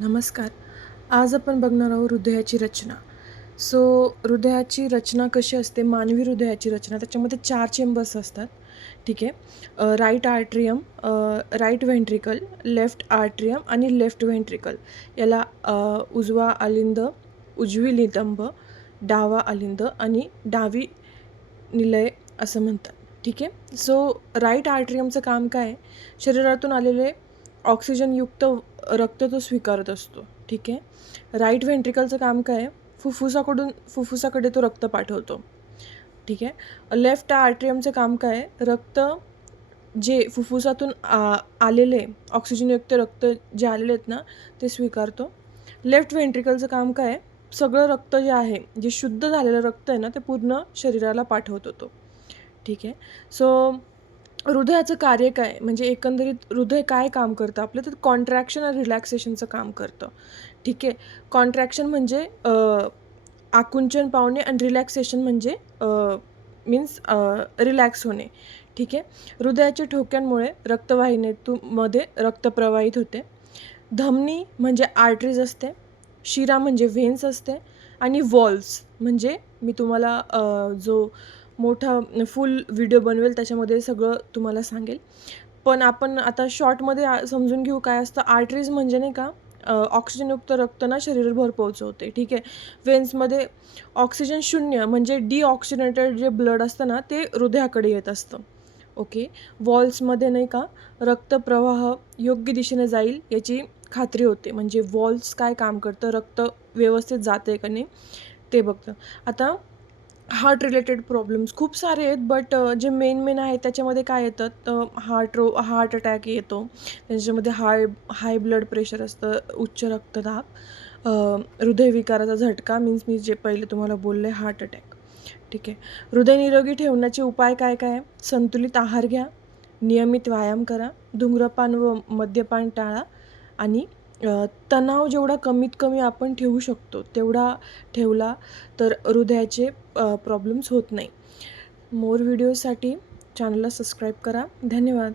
नमस्कार. आज आपण बघणार आहोत हृदयाची रचना. हृदयाची रचना कशी असते, मानवी हृदयाची रचना त्याच्यामध्ये 4 चेंबर्स असतात. ठीक आहे. Right atrium, right ventricle, left atrium आणि लेफ्ट व्हेंट्रिकल. याला उजवा अलिंद, उजवी नितंब, डावा अलिंद आणि डावी निलय असं म्हणतात. ठीक आहे. राईट आर्ट्रियमचं काम काय आहे? शरीरातून आलेले ऑक्सिजनयुक्त रक्त तो स्वीकारत असतो. ठीक आहे. राईट व्हेंट्रिकलचं काम काय आहे? फुफ्फुसाकडे तो रक्त पाठवतो. ठीक आहे. लेफ्ट आर्ट्रियमचं काम काय आहे? रक्त जे फुफ्फुसातून आलेले ऑक्सिजनयुक्त रक्त जे आलेले आहेत ना, ते स्वीकारतो. लेफ्ट व्हेंट्रिकलचं काम काय आहे? सगळं रक्त जे आहे, जे शुद्ध झालेलं रक्त आहे ना, ते पूर्ण शरीराला पाठवतो तो. ठीक आहे. सो हृदयाचं कार्य काय? म्हणजे एकंदरीत हृदय काय काम करतं आपलं? तर कॉन्ट्रॅक्शन आणि रिलॅक्सेशनचं काम करतं. ठीक आहे. कॉन्ट्रॅक्शन म्हणजे आकुंचन पावणे आणि रिलॅक्सेशन म्हणजे मीन्स रिलॅक्स होणे. ठीक आहे. हृदयाच्या ठोक्यांमुळे मध्ये रक्त प्रवाहित होते. धमनी म्हणजे आर्टरीज असते. शिरा म्हणजे व्हेन्स असते आणि वॉल्व्स म्हणजे मी तुम्हाला जो मोठा फुल व्हिडिओ बनवेल त्याच्यामध्ये सगळं तुम्हाला सांगेल. पण आपण आता शॉर्टमध्ये समजून घेऊ काय असतं. आर्टरीज म्हणजे नाही का ऑक्सिजनयुक्त रक्त ना शरीरभर पोहोचवते. ठीक आहे. व्हेन्समध्ये ऑक्सिजन शून्य म्हणजे डिऑक्सिजनेटेड जे ब्लड असतं ना ते हृदयाकडे येत असतं. ओके. वॉल्व्समध्ये नाही का रक्तप्रवाह योग्य दिशेने जाईल याची खात्री होते. म्हणजे वॉल्व्स काय काम करतं, रक्त व्यवस्थित जाते का नाही ते बघतं. आता हार्ट रिलेटेड प्रॉब्लेम्स खूप सारे आहेत, बट जे मेन आहेत त्याच्यामध्ये काय येतं, तर हार्ट अटॅक येतो. त्याच्यामध्ये हाय ब्लड प्रेशर असतं, उच्च रक्तदाब, हृदयविकाराचा झटका, मीन्स मी जे पहिले तुम्हाला बोलले हार्ट अटॅक. ठीक आहे. हृदय निरोगी ठेवण्याचे उपाय काय काय आहे? संतुलित आहार घ्या, नियमित व्यायाम करा, धूम्रपान व मद्यपान टाळा आणि तणाव जेवढा कमीत कमी आपण ठेवू शकतो तेवढा ठेवला तर हृदयाचे प्रॉब्लेम्स होत नाही. मोर व्हिडिओसाठी चॅनलला सबस्क्राईब करा. धन्यवाद.